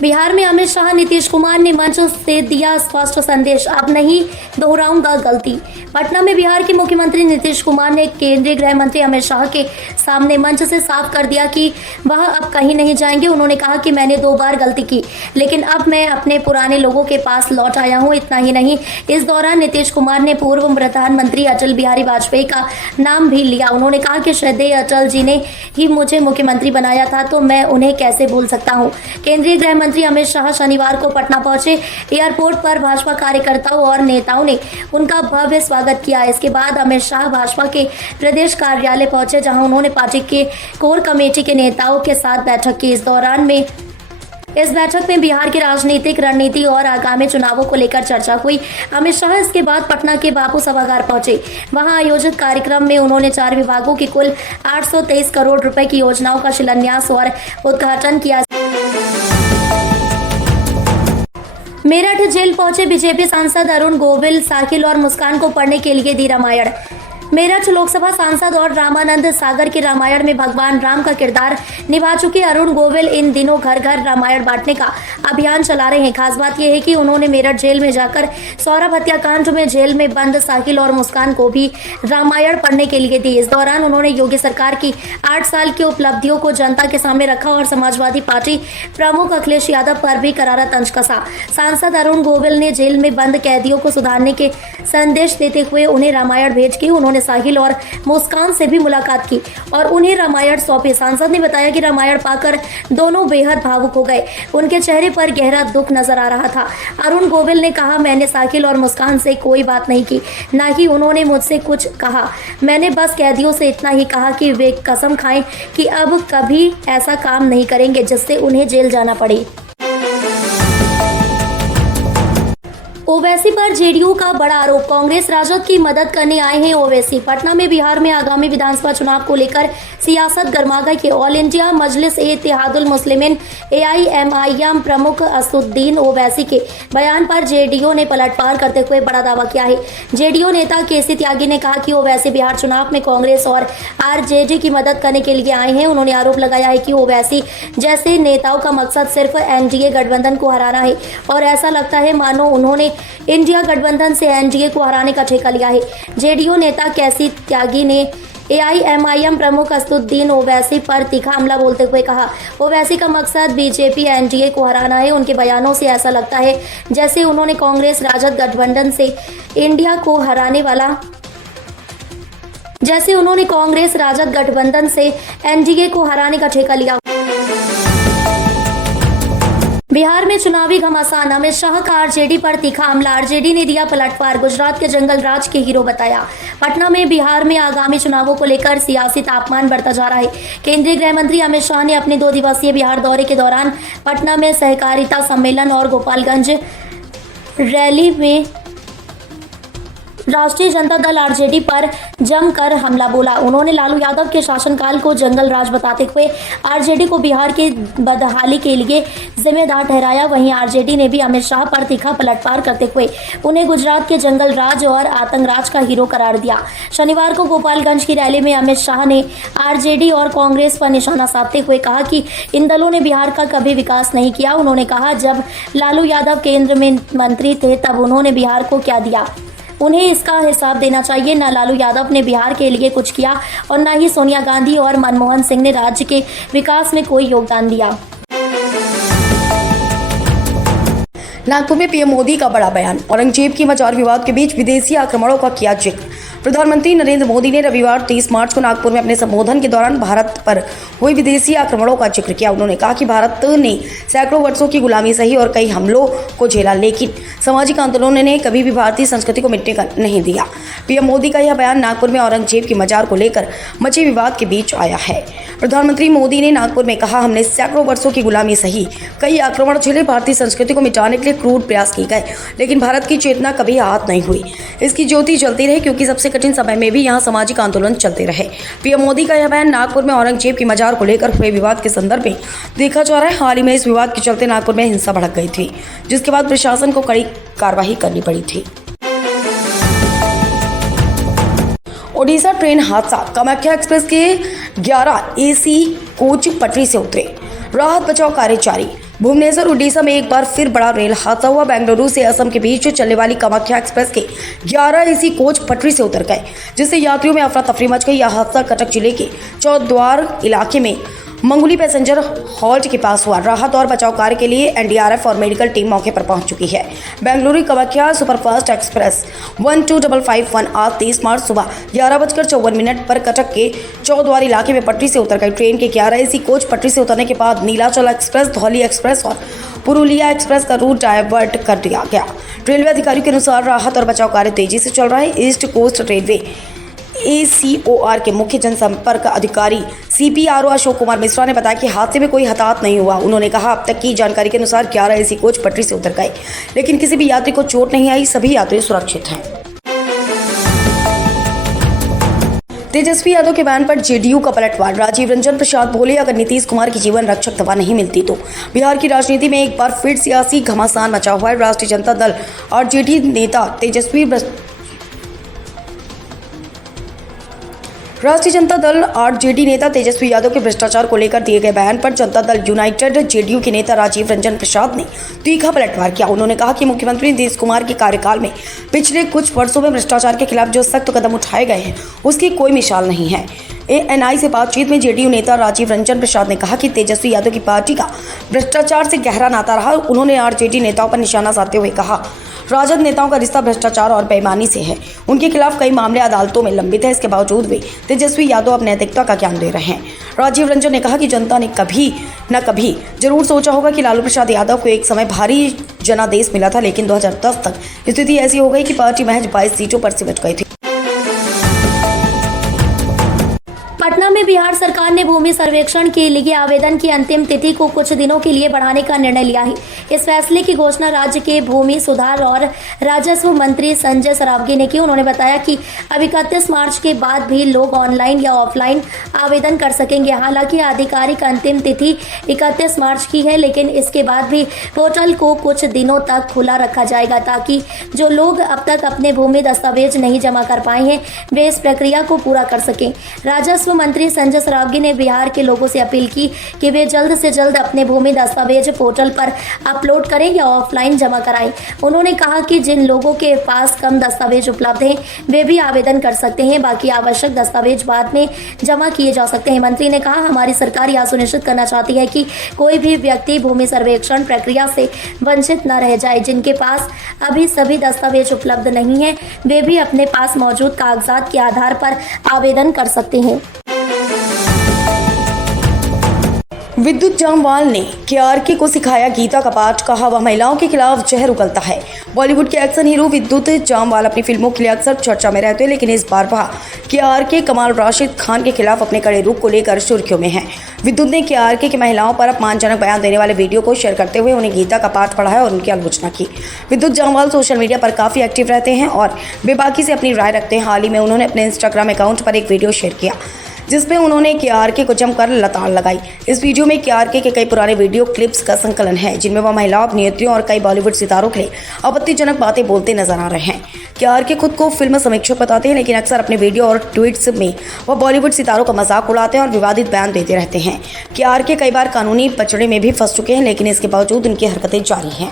बिहार में अमित शाह, नीतीश कुमार ने मंच से दिया स्पष्ट संदेश, अब नहीं दोहराऊंगा गलती। पटना में बिहार के मुख्यमंत्री नीतीश कुमार ने केंद्रीय गृह मंत्री अमित शाह के सामने मंच से साफ कर दिया कि वह अब कहीं नहीं जाएंगे। उन्होंने कहा कि मैंने 2 बार गलती की, लेकिन अब मैं अपने पुराने लोगों के पास लौट आया हूं। इतना ही नहीं, इस दौरान नीतीश कुमार ने पूर्व प्रधानमंत्री अटल बिहारी वाजपेयी का नाम भी लिया। उन्होंने कहा कि श्रद्धेय अटल जी ने ही मुझे मुख्यमंत्री बनाया था, तो मैं उन्हें कैसे भूल सकता हूं। केंद्रीय गृह मंत्री अमित शाह शनिवार को पटना पहुंचे। एयरपोर्ट पर भाजपा कार्यकर्ताओं और नेताओं ने उनका भव्य स्वागत किया। इसके बाद अमित शाह भाजपा के प्रदेश कार्यालय पहुंचे, जहां उन्होंने पार्टी के कोर कमेटी के नेताओं के साथ बैठक की। इस बैठक में बिहार की राजनीतिक रणनीति और आगामी चुनावों को लेकर चर्चा हुई। अमित शाह इसके बाद पटना के बापू सभागार पहुंचे। वहां आयोजित कार्यक्रम में उन्होंने 4 विभागों की कुल 823 करोड़ रुपए की योजनाओं का शिलान्यास और उद्घाटन किया। मेरठ जेल पहुंचे बीजेपी सांसद अरुण गोविल, साहिल और मुस्कान को पढ़ने के लिए दी रामायण। मेरठ लोकसभा सांसद और रामानंद सागर के रामायण में भगवान राम का किरदार निभा चुके अरुण गोविल इन दिनों घर घर रामायण बांटने का अभियान चला रहे हैं। खास बात यह है कि उन्होंने मेरठ जेल में जाकर सौरभ हत्याकांड में जेल में बंद साहिल और मुस्कान को भी रामायण पढ़ने के लिए दी। इस दौरान उन्होंने योगी सरकार की 8 साल की उपलब्धियों को जनता के सामने रखा और समाजवादी पार्टी प्रमुख अखिलेश यादव पर भी करारा तंज कसा। सांसद अरुण गोविल ने जेल में बंद कैदियों को सुधारने के संदेश देते हुए उन्हें रामायण भेज के उन्होंने साहिल और मुस्कान से भी मुलाकात की और उन्हें रामायण सौंपी। सांसद ने बताया कि रामायण पाकर दोनों बेहद भावुक हो गए। उनके चेहरे पर गहरा दुख नजर आ रहा था। अरुण गोविल ने कहा, मैंने साहिल और मुस्कान से कोई बात नहीं की, ना ही उन्होंने मुझसे कुछ कहा। मैंने बस कैदियों से इतना ही कहा कि वे कसम खाएं कि अब कभी ऐसा काम नहीं करेंगे जिससे उन्हें जेल जाना पड़े। ओवैसी पर जेडीयू का बड़ा आरोप, कांग्रेस राजद की मदद करने आए हैं ओवैसी। पटना में बिहार में आगामी विधानसभा चुनाव को लेकर सियासत गर्मा गई है। ऑल इंडिया मजलिस इत्तेहादुल मुस्लिमीन AIMIM प्रमुख असदुद्दीन ओवैसी के बयान पर जेडीयू ने पलटवार करते हुए बड़ा दावा किया है। जेडीयू नेता केसी त्यागी ने कहा कि ओवैसी बिहार चुनाव में कांग्रेस और आरजेडी की मदद करने के लिए आए हैं। उन्होंने आरोप लगाया है कि ओवैसी जैसे नेताओं का मकसद सिर्फ एनडीए गठबंधन को हराना है और ऐसा लगता है मानो उन्होंने इंडिया गठबंधन से एनडीए को हराने का ठेका लिया है। जेडीयू नेता केसी त्यागी ने AIMIM प्रमुख असदुद्दीन ओवैसी पर तीखा हमला बोलते हुए कहा, ओवैसी का मकसद बीजेपी एनडीए को हराना है। उनके बयानों से ऐसा लगता है जैसे उन्होंने कांग्रेस राजद गठबंधन से इंडिया को हराने वाला कांग्रेस राजद गठबंधन से एनडीए को हराने का ठेका लिया। बिहार में चुनावी घमासान, अमित शाह का आरजेडी पर तीखा हमला, आरजेडी ने दिया पलटवार, गुजरात के जंगल राज के हीरो बताया। पटना में बिहार में आगामी चुनावों को लेकर सियासी तापमान बढ़ता जा रहा है। केंद्रीय गृह मंत्री अमित शाह ने अपने 2 दिवसीय बिहार दौरे के दौरान पटना में सहकारिता सम्मेलन और गोपालगंज रैली में राष्ट्रीय जनता दल आरजेडी पर जमकर हमला बोला। उन्होंने लालू यादव के शासनकाल को जंगल राज बताते हुए आरजेडी को बिहार के बदहाली के लिए जिम्मेदार ठहराया। वहीं आरजेडी ने भी अमित शाह पर तीखा पलटवार करते हुए उन्हें गुजरात के जंगल राज और आतंकराज का हीरो करार दिया। शनिवार को गोपालगंज की रैली में अमित शाह ने आरजेडी और कांग्रेस पर निशाना साधते हुए कहा कि इन दलों ने बिहार का कभी विकास नहीं किया। उन्होंने कहा, जब लालू यादव केंद्र में मंत्री थे तब उन्होंने बिहार को क्या दिया, उन्हें इसका हिसाब देना चाहिए। न लालू यादव ने बिहार के लिए कुछ किया और न ही सोनिया गांधी और मनमोहन सिंह ने राज्य के विकास में कोई योगदान दिया। नागपुर में पीएम मोदी का बड़ा बयान, औरंगजेब की मजार विवाद के बीच विदेशी आक्रमणों का किया जिक्र। प्रधानमंत्री नरेंद्र मोदी ने रविवार 30 मार्च को नागपुर में अपने संबोधन के दौरान भारत पर हुए विदेशी आक्रमणों का जिक्र किया। उन्होंने कहा कि भारत ने सैकड़ों वर्षों की गुलामी सही और कई हमलों को झेला, लेकिन सामाजिक आंदोलनों ने कभी भी भारतीय संस्कृति को मिटने का नहीं दिया। पीएम मोदी का यह बयान नागपुर में औरंगजेब की मजार को लेकर मचे विवाद के बीच आया है। प्रधानमंत्री मोदी ने नागपुर में कहा, हमने सैकड़ों वर्षों की गुलामी सही, कई आक्रमण झेले, भारतीय संस्कृति को मिटाने के लिए क्रूर प्रयास किए गए, लेकिन भारत की चेतना कभी आहत नहीं हुई। इसकी ज्योति जलती रही क्योंकि सबसे कठिन समय में भी यहाँ सामाजिक आंदोलन चलते रहे। पीएम मोदी का यह बयान नागपुर में औरंगजेब की मजार को लेकर हुए विवाद के संदर्भ में देखा जा रहा है। हाल ही में इस विवाद के चलते नागपुर में हिंसा भड़क गई थी, जिसके बाद प्रशासन को कड़ी कार्रवाई करनी पड़ी थी। ओडिशा ट्रेन हादसा, कामाख्या एक्सप्रेस के 11 AC कोच पटरी से उतरे, राहत बचाव कार्य जारी। भुवनेश्वर उड़ीसा में एक बार फिर बड़ा रेल हादसा हुआ। बेंगलुरु से असम के बीच चलने वाली कामाख्या एक्सप्रेस के 11 एसी कोच पटरी से उतर गए, जिससे यात्रियों में अफरा तफरी मच गई। यह हादसा कटक जिले के चौद्वार इलाके में मंगुली पैसेंजर हॉल्ट के पास हुआ। राहत और बचाव कार्य के लिए एनडीआरएफ और मेडिकल टीम मौके पर पहुंच चुकी है। बेंगलुरु कामाख्या सुपरफास्ट एक्सप्रेस 12551 आज 30 मार्च सुबह 11:54 पर कटक के चौद्वार इलाके में पटरी से उतर गई। ट्रेन के 11 एसी कोच पटरी से उतरने के बाद नीलाचल एक्सप्रेस, धौली एक्सप्रेस और पुरुलिया एक्सप्रेस का रूट डायवर्ट कर दिया गया। रेलवे अधिकारियों के अनुसार राहत और बचाव कार्य तेजी से चल रहा है। ईस्ट कोस्ट रेलवे ACOR के मुख्य जनसंपर्क अधिकारी CPRO अशोक कुमार मिश्रा ने बताया कि हादसे में कोई हताहत नहीं हुआ। उन्होंने कहा, अब तक की जानकारी के अनुसार 11 एसी कोच पटरी से उतर गए, लेकिन किसी भी यात्री को चोट नहीं आई। सभी यात्री सुरक्षित हैं। तेजस्वी यादव के बयान पर JDU का पलटवार। राजीव रंजन प्रसाद बोले, अगर नीतीश कुमार की जीवन रक्षक दवा नहीं मिलती तो बिहार की राजनीति में एक बार फिर सियासी घमासान मचा हुआ है। राष्ट्रीय जनता दल RJD नेता तेजस्वी यादव के भ्रष्टाचार को लेकर दिए गए बयान पर जनता दल यूनाइटेड JDU के नेता राजीव रंजन प्रसाद ने तीखा पलटवार किया। उन्होंने कहा कि मुख्यमंत्री नीतीश कुमार के कार्यकाल में पिछले कुछ वर्षों में भ्रष्टाचार के खिलाफ जो सख्त कदम उठाए गए हैं, उसकी कोई मिसाल नहीं है। ANI से बातचीत में JDU नेता राजीव रंजन प्रसाद ने कहा कि तेजस्वी यादव की पार्टी का भ्रष्टाचार से गहरा नाता रहा। उन्होंने RJD नेताओं पर निशाना साधते हुए कहा, राजद नेताओं का रिश्ता भ्रष्टाचार और बेईमानी से है। उनके खिलाफ कई मामले अदालतों में लंबित है। इसके बावजूद भी तेजस्वी यादव अब नैतिकता का ज्ञान दे रहे हैं। राजीव रंजन ने कहा कि जनता ने कभी न कभी जरूर सोचा होगा कि लालू प्रसाद यादव को एक समय भारी जनादेश मिला था, लेकिन 2010 तक स्थिति ऐसी हो गई कि पार्टी महज 22 सीटों पर सिमट गई थी। पटना में बिहार सरकार ने भूमि सर्वेक्षण के लिए आवेदन की अंतिम तिथि को कुछ दिनों के लिए बढ़ाने का निर्णय लिया है। इस फैसले की घोषणा राज्य के भूमि सुधार और राजस्व मंत्री संजय सरावगी ने की। उन्होंने बताया कि अब 31 मार्च के बाद भी लोग ऑनलाइन या ऑफलाइन आवेदन कर सकेंगे। हालांकि आधिकारिक अंतिम तिथि 31 मार्च की है, लेकिन इसके बाद भी पोर्टल को कुछ दिनों तक खुला रखा जाएगा, ताकि जो लोग अब तक अपने भूमि दस्तावेज नहीं जमा कर पाए हैं, वे इस प्रक्रिया को पूरा कर सकें। राजस्व मंत्री संजय सरावगी ने बिहार के लोगों से अपील की कि वे जल्द से जल्द अपने भूमि दस्तावेज पोर्टल पर अपलोड करें या ऑफलाइन जमा कराएं। उन्होंने कहा कि जिन लोगों के पास कम दस्तावेज उपलब्ध हैं, वे भी आवेदन कर सकते हैं। बाकी आवश्यक दस्तावेज बाद में जमा किए जा सकते हैं। मंत्री ने कहा, हमारी सरकार यह सुनिश्चित करना चाहती है कि कोई भी व्यक्ति भूमि सर्वेक्षण प्रक्रिया से वंचित न रह जाए। जिनके पास अभी सभी दस्तावेज उपलब्ध नहीं है, वे भी अपने पास मौजूद कागजात के आधार पर आवेदन कर सकते हैं। विद्युत जामवाल ने KRK को सिखाया गीता का पाठ। कहा, वह महिलाओं के खिलाफ जहर उगलता है। बॉलीवुड के एक्शन हीरो विद्युत जामवाल अपनी फिल्मों के लिए अक्सर चर्चा में रहते हैं, लेकिन इस बार वह KRK कमाल राशिद खान के खिलाफ अपने कड़े रुख को लेकर सुर्खियों में हैं। विद्युत ने KRK की महिलाओं पर अपमानजनक बयान देने वाले वीडियो को शेयर करते हुए उन्हें गीता का पाठ पढ़ाया और उनकी आलोचना की। विद्युत जामवाल सोशल मीडिया पर काफ़ी एक्टिव रहते हैं और बेबाकी से अपनी राय रखते हैं। हाल ही में उन्होंने अपने इंस्टाग्राम अकाउंट पर एक वीडियो शेयर किया, जिसमें उन्होंने KRK को जमकर लताड़ लगाई। इस वीडियो में KRK के कई पुराने वीडियो क्लिप्स का संकलन है, जिनमें वह महिलाओं, अभिनेत्रियों और कई बॉलीवुड सितारों के लिए आपत्तिजनक बातें बोलते नजर आ रहे हैं। KRK खुद को फिल्म समीक्षक बताते हैं, लेकिन अक्सर अपने वीडियो और ट्वीट्स में वह बॉलीवुड सितारों का मजाक उड़ाते हैं और विवादित बयान देते रहते हैं। KRK कई बार कानूनी पचड़े में भी फंस चुके हैं, लेकिन इसके बावजूद उनकी हरकतें जारी हैं।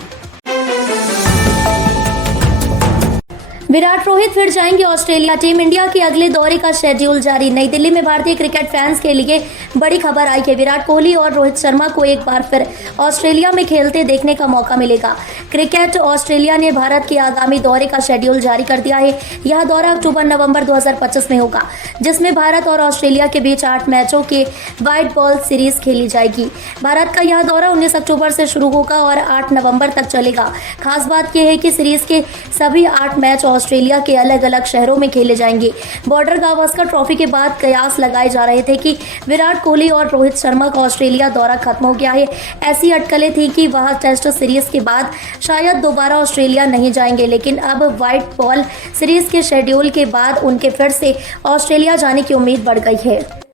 विराट रोहित फिर जाएंगे ऑस्ट्रेलिया। टीम इंडिया के अगले दौरे का शेड्यूल जारी। नई दिल्ली में भारतीय क्रिकेट फैंस के लिए बड़ी खबर आई है। विराट कोहली और रोहित शर्मा को एक बार फिर ऑस्ट्रेलिया में खेलते देखने का मौका मिलेगा। क्रिकेट ऑस्ट्रेलिया ने भारत के आगामी दौरे का शेड्यूल जारी कर दिया है। यह दौरा अक्टूबर-नवंबर 2025 में होगा, जिसमें भारत और ऑस्ट्रेलिया के बीच 8 मैचों के व्हाइट बॉल सीरीज खेली जाएगी। भारत का यह दौरा 19 अक्टूबर से शुरू होगा और 8 नवंबर तक चलेगा। खास बात यह है कि सीरीज के सभी 8 मैच ऑस्ट्रेलिया के अलग अलग शहरों में खेले जाएंगे। बॉर्डर गावस्कर ट्रॉफी के बाद कयास लगाए जा रहे थे कि विराट कोहली और रोहित शर्मा का ऑस्ट्रेलिया दौरा खत्म हो गया है। ऐसी अटकलें थी कि वह टेस्ट सीरीज के बाद शायद दोबारा ऑस्ट्रेलिया नहीं जाएंगे, लेकिन अब व्हाइट बॉल सीरीज के शेड्यूल के बाद उनके फिर से ऑस्ट्रेलिया जाने की उम्मीद बढ़ गई है।